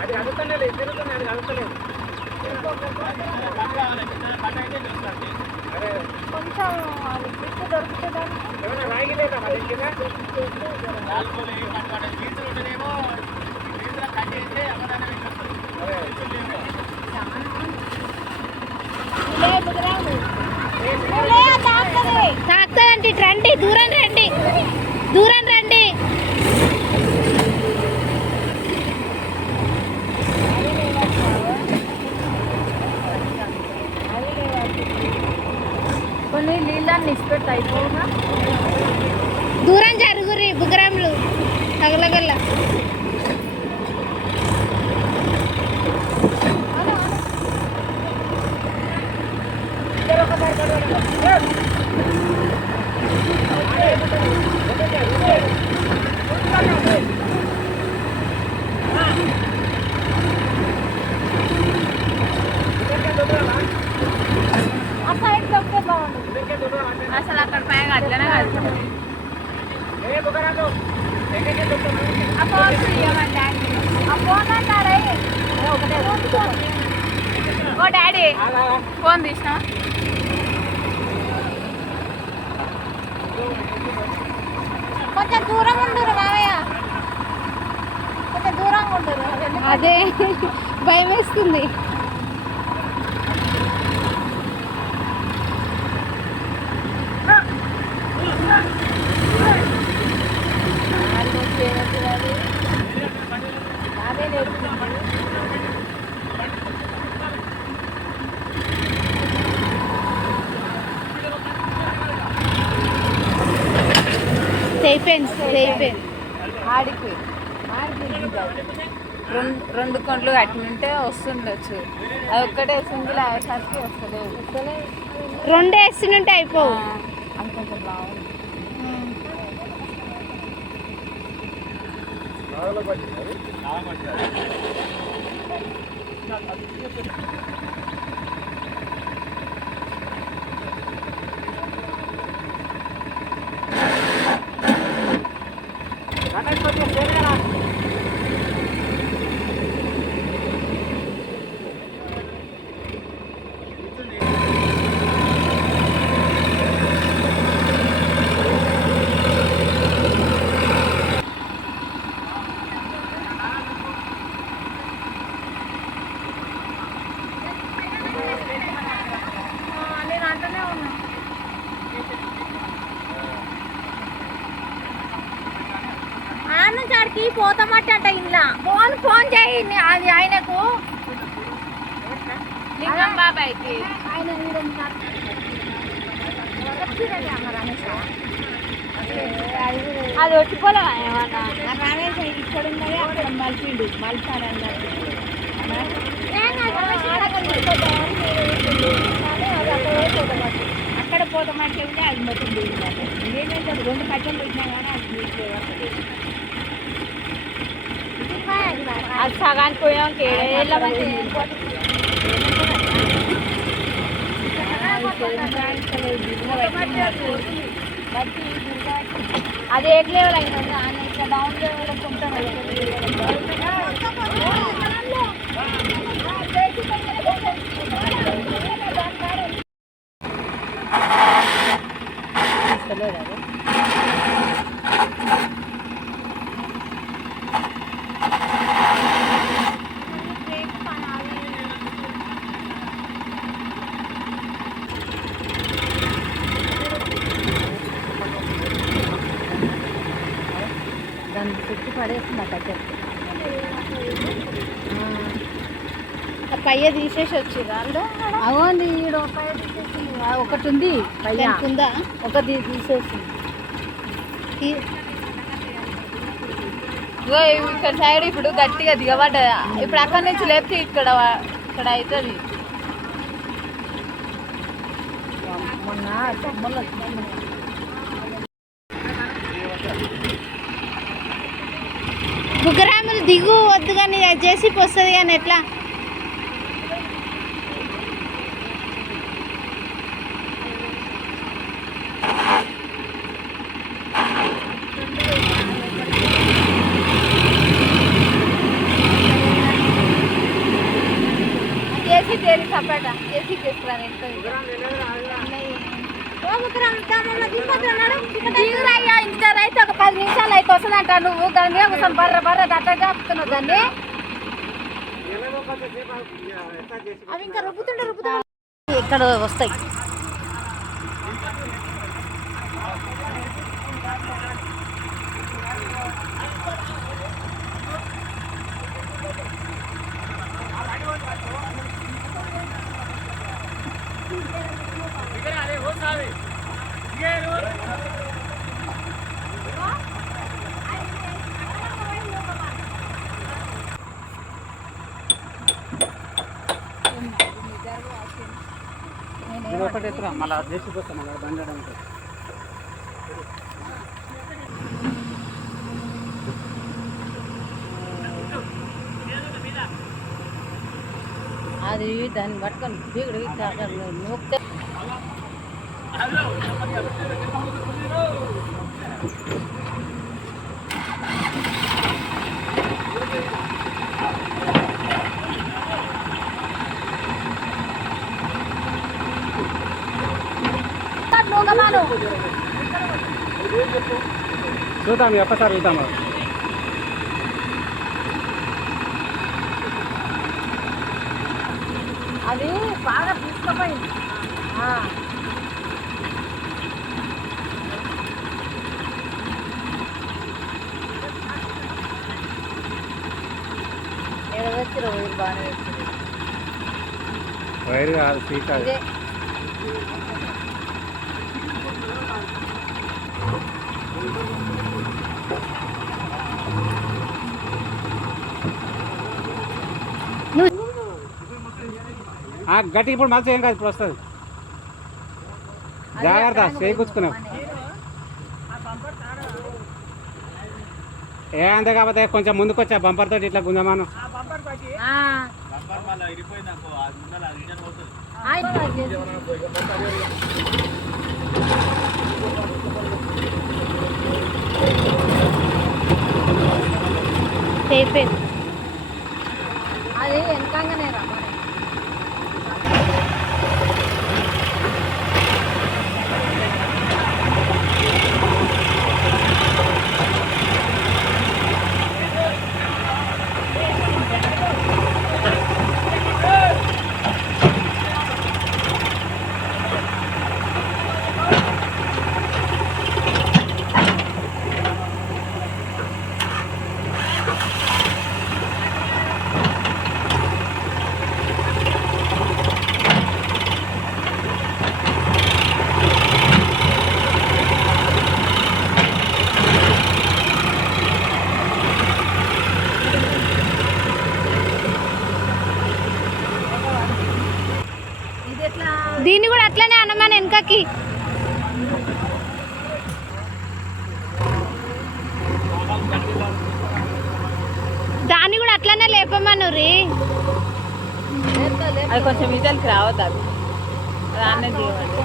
అది అడుగుతానే లేదు తిరుగుతుంది అది అడుగుతలేదు కొంచెం దొరుకుతుందా ఏమైనా రాగిలేదా మరి తాకుతుందంటే రండి దూరం రండి దూరం రండి కొన్ని నీళ్ళని ఇచ్చిపెట్టి అయిపోగా దూరం జరుగురి బుగ్గరాములు తగలగల్ల అసలు అక్కడ పైన అట్లనే కాదు ఓ డాడీ ఫోన్ తీసినా కొంచెం దూరం ఉండరు మామయ్య కొంచెం దూరంగా ఉండరు అదే భయం వేస్తుంది అయిపోయింది ఆడికి రెండు కొండ్లు కట్టినుంటే వస్తుండొచ్చు అది ఒక్కటే సింగిల్ అయ్యేసరికి వస్తలేదు రెండు వేస్తుంటే అయిపోవు అది కొంచెం బాగుంది ఆడికి పోతామట ఇలా ఫోన్ చేయి అది ఆయనకు బాబాయ్కి ఆయన అది వచ్చిపోలే ఏమన్నా రమేష్ ఇక్కడ ఉన్నది అక్కడ మలిపిండు మలిపాడన్నట్టు అక్కడ పోతామంటే ఉంటే అది మొత్తం ఇదేంటంటే రెండు కట్టలు పెట్టినా కానీ అది సగానికి పోయాం అది ఏ లెవెల్ అయినా ఇక్కడ డౌన్ లెవెల్ ఉంటాను చుట్టూ పడేస్తుంది ఆ కట్టె పయ్య తీసేసి వచ్చిర్రు వాళ్ళు. అవును ఈడ పైన తీసేసింది. ఒకటి ఉంది పైన ఉందా ఒకటి తీసేసింది. ఇగో ఇక్కడ సైడ్ ఇప్పుడు గట్టిగా దిగబడ్డదా, ఇప్పుడు అక్కడి నుంచి లేపితే ఇక్కడ ఇక్కడ అవుతుంది. మొన్న బొమ్మలు బుగ్గరాములు దిగు వద్దు కానీ జేసీపీ వస్తుంది కానీ ఎట్లా చేసి తేలి సపరేట చేసి తీసుకురాను దిగురయ్యా. ఇంత రైతు ఒక 10 నిమిషాలు అయితే వస్తుందంట. నువ్వు దాని మీద కూర్చొని బర్ర దట్ట చెప్తున్నావు దాన్ని. అవి ఇంకా రుబ్బుతుంటే ఇక్కడ వస్తాయి. మళ్ళీ జేసీపీ వస్తాం మళ్ళీ బండి అది దాన్ని పట్టుకొని బీగుడు నూక్తే చూద్దాం ఒక్కసారి చూద్దాం. అది బాగా తీసుకుపోయింది. ఎడవచ్చిన వైరు బాగానే వచ్చింది. వైరు కాదు సీట్ ఇదే గట్టి ఇప్పుడు మళ్ళీ ఏం కాదు, ఇప్పుడు వస్తుంది. జాగ్రత్త చేకూర్చుకున్నావు ఏ అంతే కాకపోతే కొంచెం ముందుకు వచ్చా బంపర్ తోటి ఇట్లా గుంజమాను. అది వెనకంగానే రా. దీన్ని కూడా అట్లనే అన్నమాన వెనకకి దాన్ని కూడా అట్లనే లేపమను రీ. అది కొంచెం ఇతలకి రావద్దు, అది రానే తీయమండి.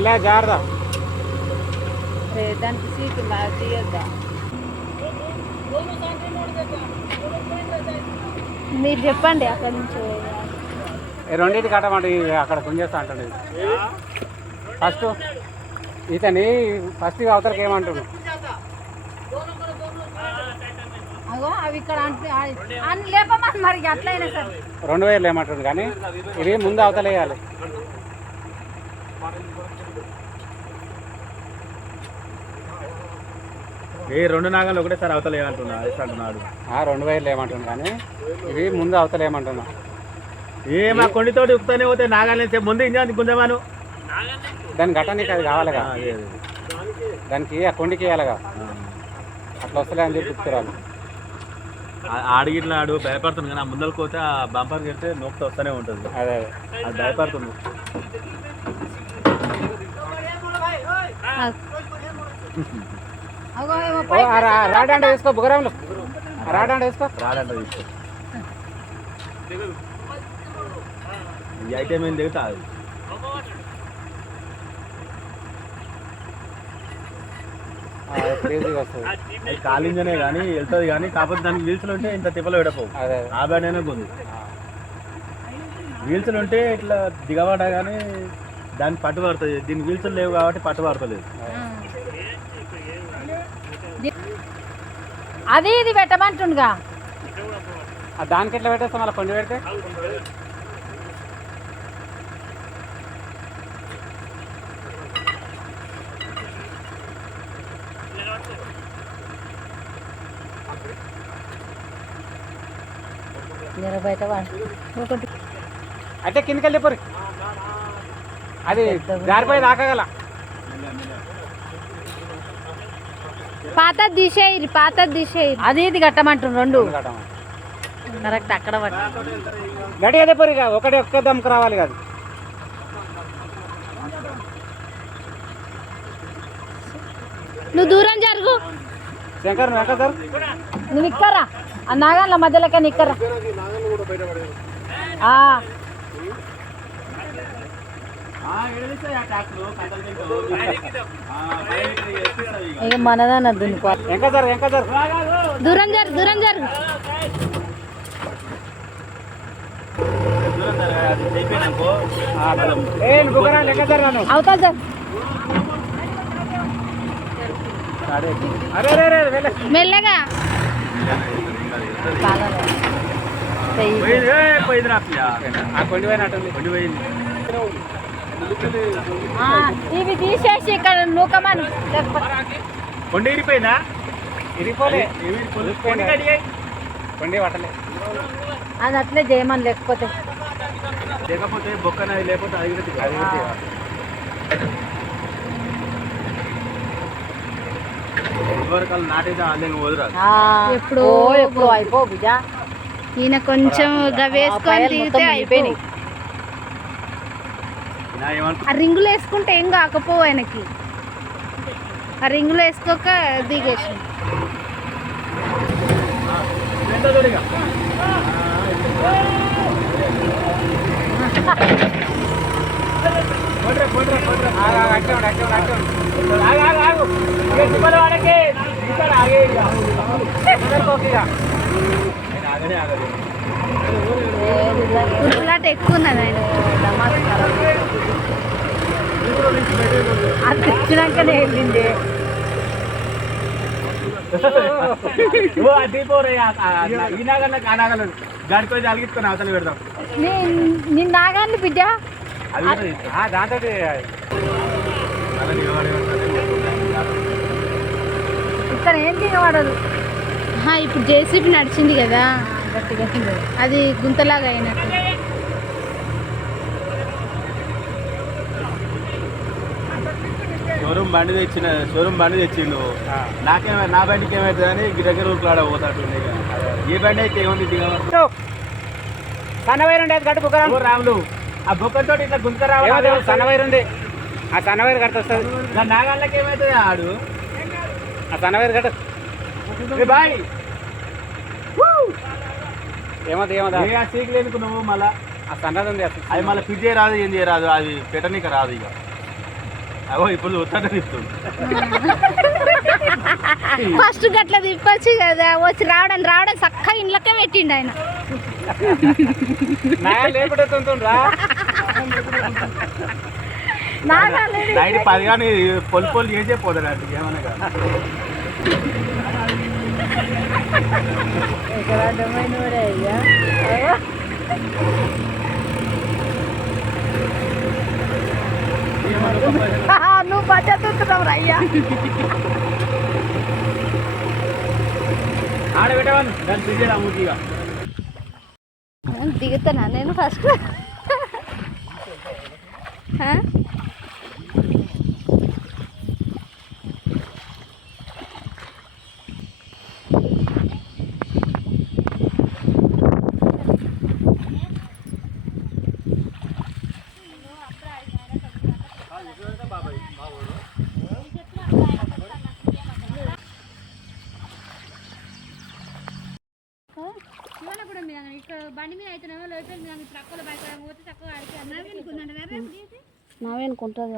ఎలా జాగ్రత్త. దానికి సీటు తీయద్దా. మీరు చెప్పండి అక్కడ నుంచి రెండింటి కట్టమంటే అక్కడ గుంజేస్తా అంటాడు. ఫస్ట్ ఇతని ఫస్ట్ అవతలకి ఏమంటాడు. అవి ఇక్కడ అన్ని లేపమని మరి అట్లయినా సరే 2000 ఏమంటుంది కానీ ఇవి ముందు అవతలేయాలి. ఏ 2 నాగాలు ఒకటేసారి అవతల అంటున్నాడు. 2000 ఏమంటుంది కానీ ఇవి ముందు అవతలేయమంటున్నా. మా కొండితోటి ఉప్పుతానే పోతే నాగాలు ముందు ఇంజాన్ని గుంజమాను దాన్ని గట్టనికి అది కావాలిగా, దానికి ఆ కొండికి వేయాలిగా, అట్లా వస్తలే అని చెప్పి చెప్తున్నారు. ఆడిగిట్లా ఆడు భయపడుతుంది కానీ ఆ ముందరకు పోతే ఆ బంపర్ కడితే నొప్పి వస్తూనే ఉంటుంది. అదే అది భయపడుతుంది. రాడంటే వేసుకో, బుగరంలో రాడంటే వేసుకో, రాడంటే తీసుకో. ఈ ఐటమ్ ఏం దిగుతా అది వస్తుంది. కాలింజనే కానీ వెళ్తుంది కానీ కాకపోతే దానికి వీల్స్లు ఉంటే ఇంత తిప్పలు విడపోవు. ఆ బ్యాడ్ అయినా ఉంది. వీల్స్లు ఉంటే ఇట్లా దిగబడ్డా కానీ దానికి పట్టు పడుతుంది. దీని వీల్స్లు లేవు కాబట్టి పట్టు పడతలేదు. అది ఇది పెట్టమంటుండగా దానికి ఎట్లా పెట్టేస్తాం అలా కొండి పెడితే బయట అయితే కిందకి వెళ్ళిపోరు, అది జారిపోయి దాకగల. పాత దిశేరి అది ఇది కట్టమంటుండ్రు 2 కరెక్ట్. అక్కడ గడి అదే పోరు, ఇక ఒక్క దమ్ముకు రావాలి కాదు. నువ్వు దూరం జరుగు శంకర్ సార్, నువ్వు ఇక్కరా ఆ నాగాల మధ్యలోకి నిక్కరా. మనదన్న దున్నుకోవాలి. దూరం జరుగు అవుతా సార్. మెల్లగా ఇవి తీసేసి ఇక్కడ నూకమని. కొండ ఇరిపోయిందా? ఇరిపోలే, కొండి పట్టలే. అది అట్లే చేయమని లేకపోతే బొక్కన లేకపోతే నాటైతే ఎప్పుడు అయిపో బుజా. ఈయన కొంచెం వేసుకొని దిగితే అయిపోయినాయి. ఆ రింగులు వేసుకుంటే ఏం కాకపోవు ఆయనకి. ఆ రింగులు వేసుకోక దిగేసి కుర్లాట ఎక్కువ ఉన్నది ఆయన. అది తెచ్చినాకనే వెళ్ళింది. దానికోసం అలిగించుకొని అవతల పెడదాం. నీ నాగాన్ని బిడ్డ దాంతో ఇక్కడ ఏం దిగబడదు. ఇప్పుడు జేసీబీ నడిచింది కదా గట్టిగా, అది గుంతలాగా అయినట్టు. షోరూమ్ బండి తెచ్చిండు. నా బండికి ఏమవుతుంది అని దగ్గర ఊరుకులాడ పోతాడు. ఏ బండి అయితే ఏముంది దిగబడు. సన్నవైరు ఉండేది గట్టు బుక్కరాము రాములు. ఆ బొక్కతో ఇట్లా గుంత రావాలి. సన్నవైరు ఉంది, ఆ సన్నవైరు గట్టు వస్తుంది. నాగాళ్ళకి ఏమవుతుంది ఆడు ఆ సన్నవైరు గట్టు బాయ్ ఏమవుతుంది ఆ సీకులు ఎందుకు నువ్వు మళ్ళా? ఆ సన్నది ఉంది, అది మళ్ళీ ఫిట్ చేయరాదు, ఏం చేయరాదు, అది పెట్టనీక రాదు. ఇక అవో ఇప్పుడు ఉత్తట తిప్పుతుంది. ఫస్ట్ గట్ల తిప్పచ్చు కదా. వచ్చి రావడం చక్కగా ఇంట్లోకే పెట్టిండు ఆయన. నైట్ 10 కానీ పొలి చేసే పోతాడు. ఏమన్నా ఇక్కడ అడ్డమైన ఊరే అయ్యా నువ్వు పచ్చతున్నావు అయ్యా. ఆడబెట్టవాను దాన్ని తిరిగి అమ్ముతీగా దిగుతానా నేను ఫస్ట్? బండి మీద అయితే ట్రక్కులో బయట పోతే చక్కగా నావేనుకుంటుంది